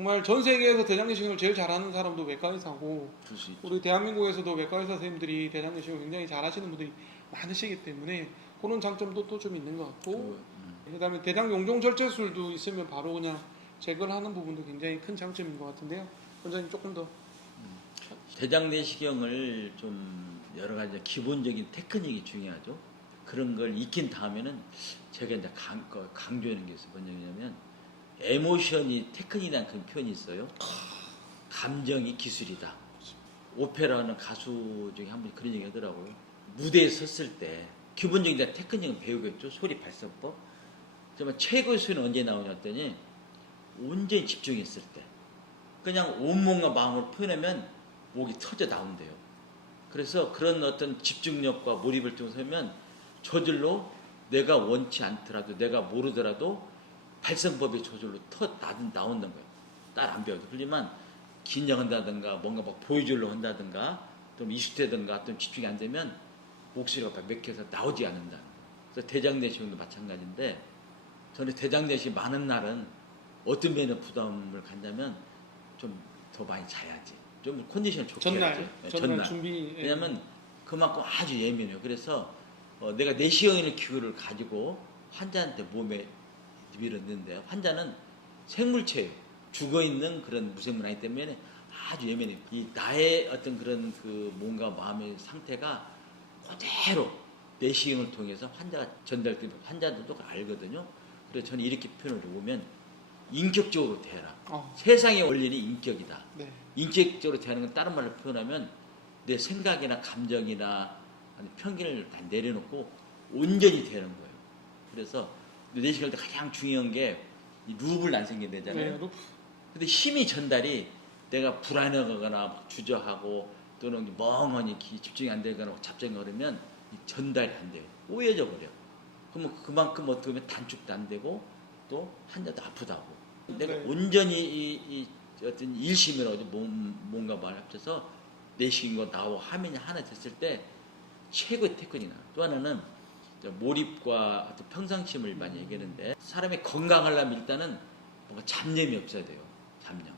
정말 전 세계에서 대장내시경을 제일 잘하는 사람도 외과 의사고 그럴 수 있죠. 우리 대한민국에서도 외과 의사 선생님들이 대장내시경을 굉장히 잘하시는 분들이 많으시기 때문에 그런 장점도 또 좀 있는 것 같고 그다음에 대장 용종 절제술도 있으면 바로 그냥 제거를 하는 부분도 굉장히 큰 장점인 것 같은데요. 원장님 조금 더 대장 내시경을 좀 여러 가지 기본적인 테크닉이 중요하죠. 그런 걸 익힌 다음에는 제가 이제 강조하는 게 있어요. 뭐냐면 에모션이 테크닉이라는 그런 표현이 있어요. 감정이 기술이다. 오페라하는 가수 중에 한 분이 그런 얘기 하더라고요. 무대에 섰을 때 기본적인 테크닉은 배우겠죠. 소리 발성법. 정말 최고의 소리는 언제 나오냐 했더니 온전히 집중했을 때 그냥 온몸과 마음을 표현하면 목이 터져 나온대요. 그래서 그런 어떤 집중력과 몰입을 통해서면 저절로 내가 원치 않더라도 내가 모르더라도 발성법이 저절로 나온다는 거예요. 딸 안 배워도. 하지만 긴장한다든가 뭔가 막 보여주려고 한다든가 좀 이식되든가 좀 집중이 안 되면 목소리가 막 맥혀서 나오지 않는다는 거예요. 그래서 대장내시경도 마찬가지인데 저는 대장내시경 많은 날은 어떤 면에 부담을 갖냐면 좀 더 많이 자야지. 좀 컨디션 좋게 해야지. 전날 준비. 왜냐하면 그만큼 아주 예민해요. 그래서 내가 내시경이라는 기구를 가지고 환자한테 몸에 밀었는데 환자는 생물체예요. 죽어있는 그런 무생물 아니기 때문에 아주 예민해요. 이 나의 어떤 그런 그 뭔가 마음의 상태가 그대로 내시경을 통해서 환자가 전달되고 환자들도 알거든요. 그래서 저는 이렇게 표현을 해보면 인격적으로 대해라. 세상의 원리는 인격이다. 네. 인격적으로 대하는 건 다른 말로 표현하면 내 생각이나 감정이나 편견을 다 내려놓고 온전히 대하는 거예요. 그래서 내시경할 때 가장 중요한 게 이 루브를 안 생겨내잖아요. 네, 근데 힘이 전달이 내가 불안하거나 주저하고 또는 멍하니 집중이 안 되거나 잡생이 그러면 전달이 안 돼요. 오해져 버려. 그러면 그만큼 어떻게 보면 단축도 안 되고 또 환자도 아프다고. 내가 네. 온전히 이 어떤 일심이라고 하죠. 몸과 말 합쳐서 내시경과 나와 화면이 하나 됐을 때 최고의 테크닉이 나와요. 또 하나는 몰입과 어떤 평상심을 많이 얘기하는데 사람이 건강하려면 일단은 뭔가 잡념이 없어야 돼요. 잡념.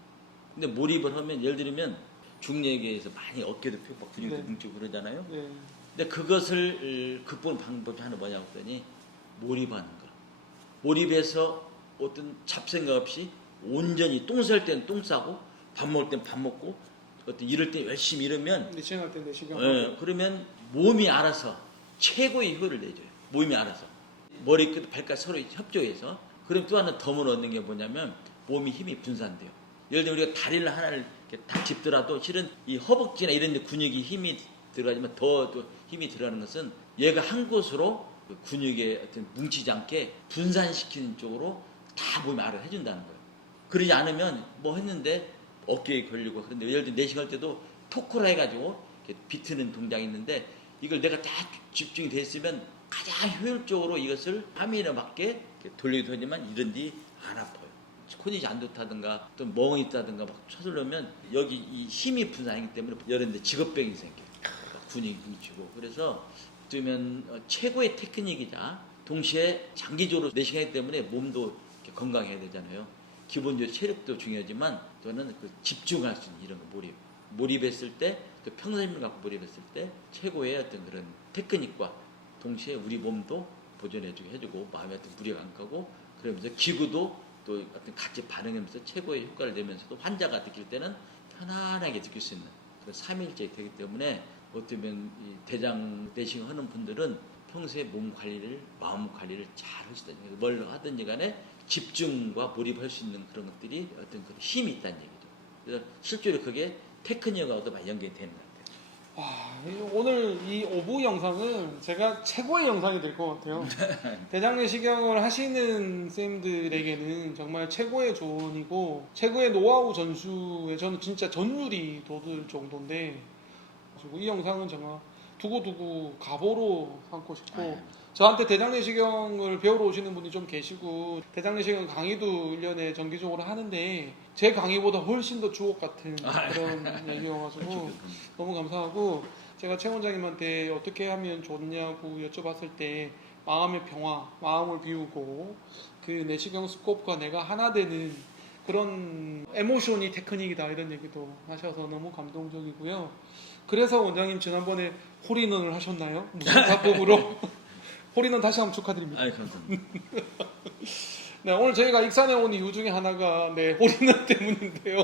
근데 몰입을 하면 예를 들면 중력에서 많이 어깨도 펴고 근육도 네. 뭉치고 그러잖아요. 네. 근데 그것을 극복하는 방법이 하나 뭐냐고 했더니 몰입하는 거. 몰입해서 어떤 잡생각 없이 온전히 똥 쌀 때는 똥 싸고 밥 먹을 때는 밥 먹고 어떤 이럴 때 열심히 이러면 내시경할 때 내시경. 그러면 몸이 알아서 최고의 효과를 내줘요. 몸이 알아서. 머리끝, 발끝 서로 협조해서. 그럼 또 하나 덤을 얻는 게 뭐냐면 몸이 힘이 분산돼요. 예를 들면 우리가 다리를 하나를 이렇게 딱 짚더라도 실은 이 허벅지나 이런 데 근육이 힘이 들어가지만 더 힘이 들어가는 것은 얘가 한 곳으로 그 근육에 어떤 뭉치지 않게 분산시키는 쪽으로 다 몸이 알아서 해준다는 거예요. 그러지 않으면 뭐 했는데 어깨에 걸리고 그런데 예를 들어 내시경 할 때도 토크라 해가지고 이렇게 비트는 동작이 있는데 이걸 내가 다 집중이 됐으면 가장 효율적으로 이것을 화면에 맞게 돌리기도 하지만 이런 뒤 안 아파요. 컨디션이 안 좋다든가 또 멍이 있다든가 막 쳐들려면 여기 이 힘이 분산하기 때문에 이런 데 직업병이 생겨요. 근육이 뭉치고. 그래서 어쩌면 최고의 테크닉이자 동시에 장기적으로 내시경하기 때문에 몸도 건강해야 되잖아요. 기본적으로 체력도 중요하지만 저는 그 집중할 수 있는 이런 거 몰입했을 때 또 평생을 갖고 몰입했을 때 최고의 어떤 그런 테크닉과 동시에 우리 몸도 보존해주고 해주고 마음에 어떤 무리가 안 가고 그러면서 기구도 또 어떤 같이 반응하면서 최고의 효과를 내면서도 환자가 느낄 때는 편안하게 느낄 수 있는 그런 3일째 되기 때문에 어쩌면 이 대장 내시경 하는 분들은 평소에 몸 관리를 마음 관리를 잘 하시다. 뭘 하든지 간에 집중과 몰입할 수 있는 그런 것들이 어떤 그런 힘이 있다는 얘기죠. 그래서 실제로 그게 테크닉하고도 많이 연결이 되는 것 같아요. 오늘 이 5부 영상은 제가 최고의 영상이 될 것 같아요. 대장내시경을 하시는 쌤들에게는 정말 최고의 조언이고 최고의 노하우 전수에 저는 진짜 전율이 돋을 정도인데 그리고 이 영상은 정말 두고두고 가보로 삼고 싶고 저한테 대장내시경을 배우러 오시는 분이 좀 계시고 대장내시경 강의도 1년에 정기적으로 하는데 제 강의보다 훨씬 더 주옥 같은 그런 얘기여가지고 너무 감사하고 제가 최 원장님한테 어떻게 하면 좋냐고 여쭤봤을 때 마음의 평화, 마음을 비우고 그 내시경 스코프가 내가 하나 되는 그런 에모션이 테크닉이다 이런 얘기도 하셔서 너무 감동적이고요. 그래서 원장님 지난번에 홀인원을 하셨나요? 무슨 답법으로? 홀인원 다시 한번 축하드립니다. 아이 감사합니다. 네, 오늘 저희가 익산에 온 이유 중에 하나가 네, 홀인원 때문인데요.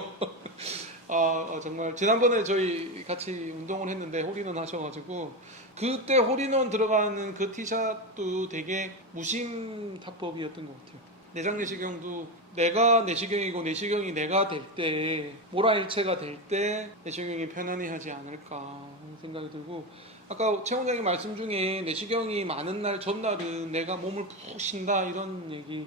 정말 지난번에 저희 같이 운동을 했는데 홀인원 하셔가지고 그때 홀인원 들어가는 그 티샷도 되게 무심 타법이었던 것 같아요. 내장 내시경도 내가 내시경이고 내시경이 내가 될 때 모라일체가 될 때 내시경이 편안해하지 않을까 하는 생각이 들고 아까 최 원장님 말씀 중에 내시경이 많은 날 전날은 내가 몸을 푹 쉰다 이런 얘기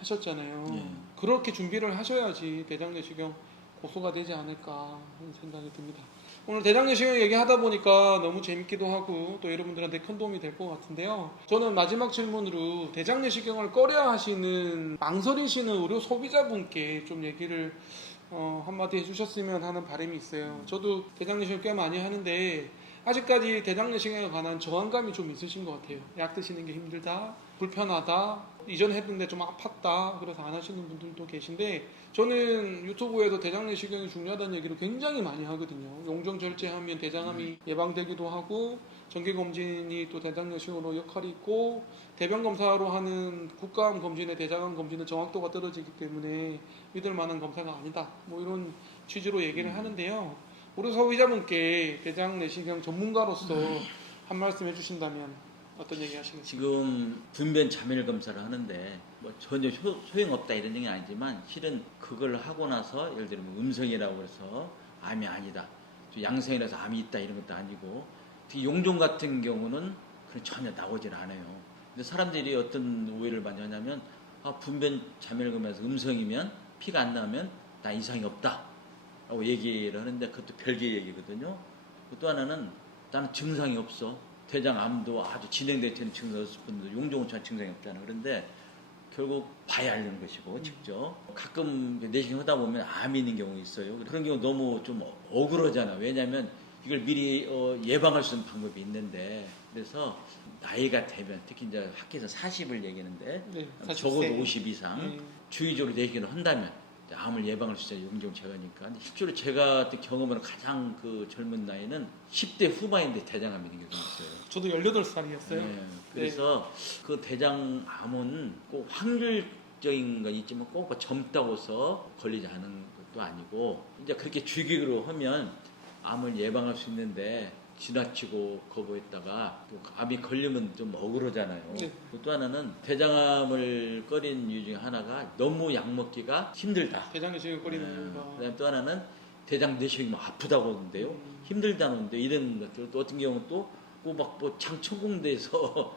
하셨잖아요. 예. 그렇게 준비를 하셔야지 대장 내시경 고소가 되지 않을까 하는 생각이 듭니다. 오늘 대장 내시경 얘기하다 보니까 너무 재밌기도 하고 또 여러분들한테 큰 도움이 될 것 같은데요. 저는 마지막 질문으로 대장 내시경을 꺼려 하시는 망설이시는 의료 소비자분께 좀 얘기를 한마디 해주셨으면 하는 바람이 있어요. 저도 대장 내시경 꽤 많이 하는데 아직까지 대장 내시경에 관한 저항감이 좀 있으신 것 같아요. 약 드시는 게 힘들다, 불편하다, 이전 했는데 좀 아팠다, 그래서 안 하시는 분들도 계신데 저는 유튜브에도 대장 내시경이 중요하다는 얘기를 굉장히 많이 하거든요. 용종 절제하면 대장암이 예방되기도 하고 정기검진이 또 대장 내시경으로 역할이 있고 대변 검사로 하는 국가암 검진의 대장암 검진은 정확도가 떨어지기 때문에 믿을 만한 검사가 아니다. 뭐 이런 취지로 얘기를 하는데요. 우리 소비자분께 대장 내시경 전문가로서 한 말씀 해주신다면 어떤 얘기 하시겠어요? 지금 분변 자멸 검사를 하는데 뭐 전혀 소용없다 이런 얘기는 아니지만 실은 그걸 하고 나서 예를 들면 음성이라고 해서 암이 아니다, 또 양성이라서 암이 있다 이런 것도 아니고 특히 용종 같은 경우는 전혀 나오질 않아요. 근데 사람들이 어떤 오해를 많이 하냐면 분변 자멸 검사에서 음성이면 피가 안 나면 나 이상이 없다 라고 얘기를 하는데 그것도 별개의 얘기거든요. 또 하나는 나는 증상이 없어. 대장암도 아주 진행되지 않은 증상이 없을 뿐더러 용종은 전혀 증상이 없잖아. 그런데 결국 봐야 알는 것이고 직접 가끔 내시경 하다 보면 암이 있는 경우 있어요. 그런 경우 너무 좀 억울하잖아. 왜냐하면 이걸 미리 예방할 수 있는 방법이 있는데 그래서 나이가 되면 특히 이제 학회에서 40을 얘기하는데 네, 적어도 40세. 50 이상 네. 주의적으로 내시경을 한다면 암을 예방할 수 있어요. 용종 제거니까. 근데 실제로 제가 경험하는 가장 그 젊은 나이는 10대 후반인데 대장암이 있는 경우가 있어요. 저도 18살이었어요. 네, 그래서 그 대장암은 꼭 확률적인 건 있지만 꼭 젊다고 해서 걸리지 않은 것도 아니고 이제 그렇게 주기로 하면 암을 예방할 수 있는데 지나치고 거부했다가 또 암이 걸리면 좀 억울하잖아요. 네. 또 하나는 대장암을 꺼린 이유 중에 하나가 너무 약 먹기가 힘들다. 대장 내시경 꺼리는 이유가 그다음에 또 하나는 대장 내시경이 아프다고 하는데요. 힘들다는데 이런 것들 또 어떤 경우는 또막뭐 장천궁대에서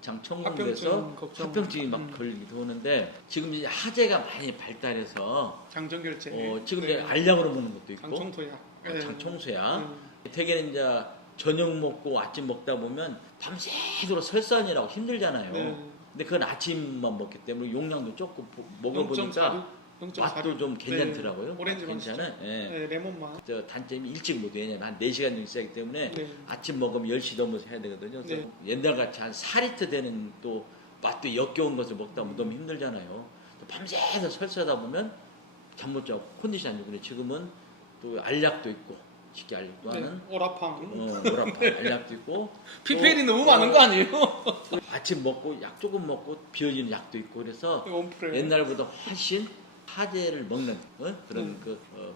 장천궁대에서 합병증 걱정. 합병증이 막 걸리기도 하는데 지금 이제 하재가 많이 발달해서 장전결제. 지금 네. 이제 알약으로 먹는 것도 있고 장청소약. 네. 장청소약. 대개는 이제 저녁 먹고 아침 먹다 보면 밤새도록 설산이라고 힘들잖아요. 네. 근데 그건 아침만 먹기 때문에 용량도 조금 먹어보니까 0.46, 맛도 좀 괜찮더라고요. 오렌지 맛 괜찮아요. 예. 네, 레몬 맛. 저 단점이 일찍 못 왜냐면 한 4시간 정도 시작이기 때문에 네. 아침 먹으면 10시 넘어서 해야 되거든요. 그래서 네. 옛날같이 한 4리터 되는 또 맛도 역겨운 것을 먹다 보면 너무 힘들잖아요. 또 밤새서 설사하다 보면 잠 못 자고 컨디션이 안 좋고 근데 지금은 또 알약도 있고 쉽게 알약도 하는 오라팡. 오라파 알약도 있고 PPL이 너무 많은 거 아니에요? 아침 먹고 약 조금 먹고 비워지는 약도 있고 그래서 원프레. 옛날보다 훨씬 하재를 먹는 그런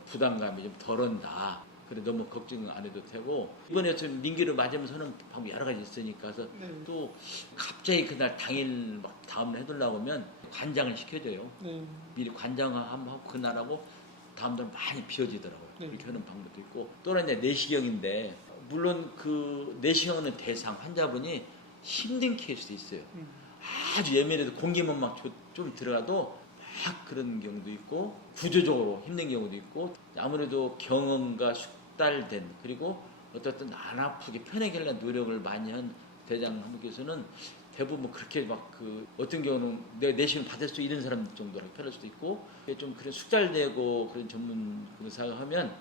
부담감이 좀 덜한다. 그래 너무 걱정 안 해도 되고 이번에 좀 민기를 맞으면서는 방법 여러 가지 있으니까 그래서 네. 또 갑자기 그날 당일 막 다음날 해달라고 하면 관장을 시켜줘요. 네. 미리 관장 한번 하고 그날하고 다음날 많이 비워지더라고요. 네. 그렇게 하는 방법도 있고 또 하나 이제 내시경인데 물론 그 내시경하는 대상 환자분이 힘든 케이스도 있어요. 아주 예민해도 공기만 막 좀 들어가도 막 그런 경우도 있고 구조적으로 힘든 경우도 있고 아무래도 경험과 숙달된 그리고 어떻든 안 아프게 편하게 하려는 노력을 많이 한 대장암께서는 대부분 그렇게 막 어떤 경우는 내가 내시경 받을 수 있는 사람 정도로 편할 수도 있고 좀 그런 숙달되고 그런 전문 의사가 하면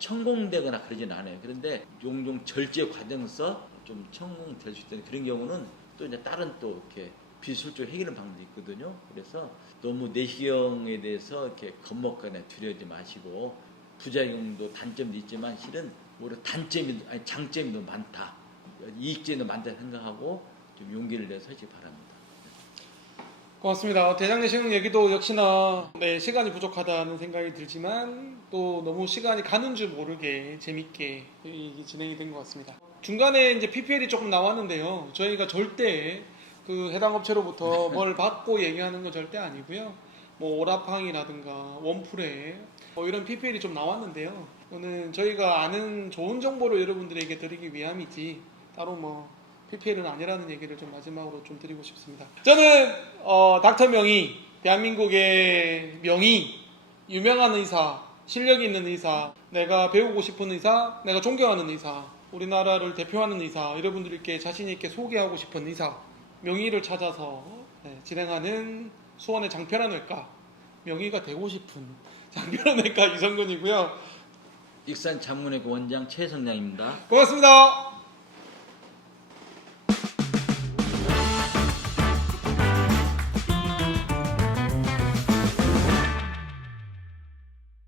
천공되거나 그러진 않아요. 그런데 종종 절제 과정에서 좀 천공될 수 있다는 그런 경우는 또 이제 다른 또 이렇게 비술적 해결하는 방법도 있거든요. 그래서 너무 내시경에 대해서 이렇게 겁먹거나 두려워하지 마시고 부작용도 단점도 있지만 실은 오히려 단점이 아니 장점이 더 많다. 이익점도 많다 생각하고 좀 용기를 내서 하시기 바랍니다. 고맙습니다. 대장내시경 얘기도 역시나 네, 시간이 부족하다는 생각이 들지만 또 너무 시간이 가는 줄 모르게 재밌게 이게 진행이 된 것 같습니다. 중간에 이제 PPL이 조금 나왔는데요. 저희가 절대 그 해당 업체로부터 뭘 받고 얘기하는 건 절대 아니고요. 뭐 오라팡이라든가 원프레 뭐 이런 PPL이 좀 나왔는데요. 이거는 저희가 아는 좋은 정보를 여러분들에게 드리기 위함이지 따로 뭐 PPL은 아니라는 얘기를 좀 마지막으로 좀 드리고 싶습니다. 저는 닥터 명의, 대한민국의 명의, 유명한 의사, 실력 있는 의사, 내가 배우고 싶은 의사, 내가 존경하는 의사, 우리나라를 대표하는 의사, 여러분들께 자신 있게 소개하고 싶은 의사, 명의를 찾아서 진행하는 수원의 장편환외과, 명의가 되고 싶은 장편환외과 이성근이고요. 익산 장문외과 원장 최성량입니다. 고맙습니다.